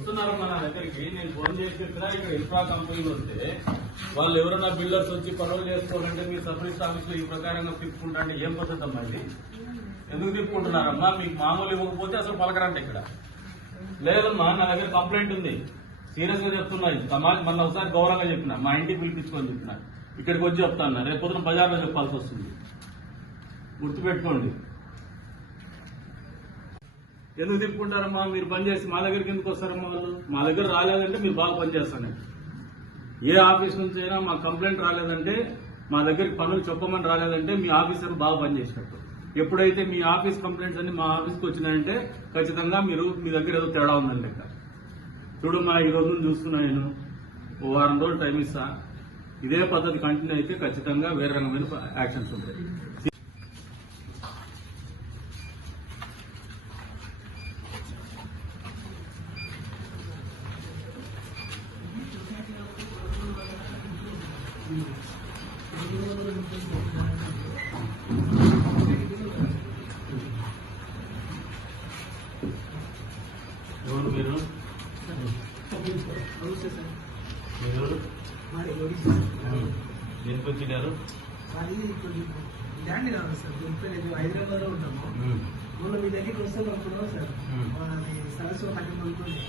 వస్తున్నారు మన దగ్గరికి. నేను ఫోన్ చేసి ఇక్కడ ఇన్ఫ్రా కంపెనీలు వస్తే వాళ్ళు ఎవరైనా బిల్డర్స్ వచ్చి పనులు చేసుకోవాలంటే మీ సర్వీస్ ఆఫీసులు ఆఫీస్ ఈ ప్రకారంగా తిప్పుకుంటా అంటే ఏం పద్ధతి అమ్మా ఇది? ఎందుకు తిప్పుకుంటున్నారమ్మా? మీకు మామూలు ఇవ్వకపోతే అసలు పలకరండి ఇక్కడ. లేదమ్మా నా దగ్గర కంప్లైంట్ ఉంది. సీరియస్గా చెప్తున్నా సమాజ్ ఒకసారి గౌరవంగా చెప్పిన. మా ఇంటికి పిలిపించుకొని చెప్పిన. ఇక్కడికి వచ్చి చెప్తాను రేపు పొద్దున బజార్లో చెప్పాల్సి వస్తుంది. గుర్తుపెట్టుకోండి. ఎందుకు తిప్పుకుంటారమ్మా? మీరు పని చేసి మా దగ్గరికి ఎందుకు వస్తారమ్మా వాళ్ళు? మా దగ్గర రాలేదంటే మీరు బాగా పనిచేస్తాను ఏ ఆఫీస్ నుంచి అయినా మా కంప్లైంట్ రాలేదంటే మా దగ్గరికి పనులు చెప్పమని రాలేదంటే మీ ఆఫీసర్ బాగా పనిచేసినట్టు ఎప్పుడైతే మీ ఆఫీస్ కంప్లైంట్స్ అన్ని మా ఆఫీస్కి వచ్చినాయంటే ఖచ్చితంగా మీరు మీ దగ్గర ఏదో తేడా ఉందని లెక్క చూడమ్మా ఈ రోజు చూస్తున్నా నేను. ఓ వారం రోజులు టైం ఇస్తా. ఇదే పద్ధతి కంటిన్యూ అయితే ఖచ్చితంగా వేరే రకమైన యాక్షన్స్ ఉంటాయి. ఎవరు మీరు? సార్ మీరు దేనికి వచ్చినారు అది కొంచెం ల్యాండ్ కావాలి సార్ మేము హైదరాబాద్లో ఉంటాము. మొన్న మీ దగ్గరికి వస్తున్నప్పుడు సార్ Hmm. అది సరస్సు పక్కన కొనుక్కోండి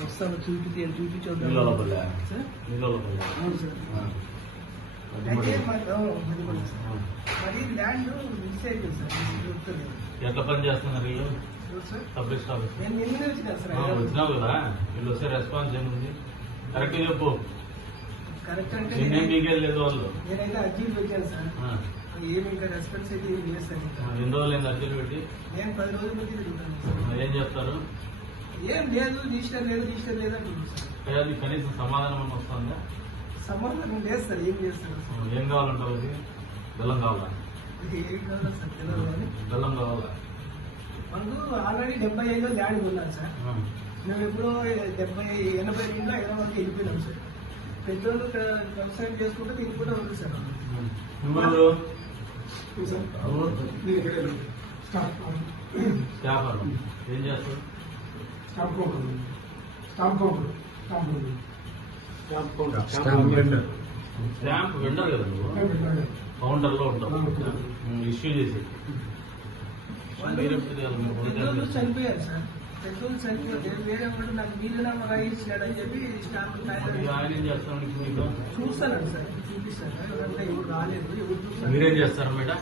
వస్తాను చూపి చూపించొద్దాం నీళ్ళపల్లె సార్? నీళ్ళపల్లె అవును సార్. ఎట్లా పని చేస్తున్నారు వీళ్ళు? సార్ వచ్చినావు కదా? వీళ్ళు వస్తే రెస్పాన్స్ ఏముంది? కరెక్ట్ చెప్పు. నిన్నేం లేదు వాళ్ళు. నేనైతే పెట్టాను సార్. ఏమి ఇంకా రెస్పాన్స్ అయితే లేదు సార్ ఇంకా. ఎన్ని రోజులు అయింది అర్జీలు పెట్టి? నేను పది రోజుల తిరుగుతాను ఏం చెప్తారు ఏం లేదు రిజిస్టర్ లేదు రిజిస్టర్ కనీసం సమాధానం వస్తుందా? సమాధానం లేదు సార్ ఏం చేస్తారు ఏం కావాలంటారు అది? బెల్లం కావాలా? ఇది ఏం కాదు సార్ తెలియదు కానీ. బెల్లం కావాలా? మనకు ఆల్రెడీ డెబ్బై ఐదులో ల్యాండ్ కొన్నాం సార్. మేము ఎప్పుడో డెబ్బై ఎనభై రెండులో హైదరాబాద్కి వెళ్ళిపోయినాం సార్. పెద్దోళ్ళు వ్యవసాయం చేసుకుంటే దీనికి కూడా ఉంది సార్. స్టాప్. ఏం చేస్తావు stop stop stop stamp vendor. కదా నువ్వు? కౌంటర్లో ఉంటావు ఇష్యూ చేసి మీరెప్పుడు చేయాలి? మీరు ముందు పెద్దోళ్ళు చేయాలి. చనిపోయారు సార్. చనిపోతే వేరే వాడు నాకు చెప్పి స్టాంప్? చూస్తానండి సార్. చూపిస్తాను. ఎవరంటే ఎవరు రాలేదు. ఎవరు చూస్తారు? మీరేం చేస్తారు మేడం?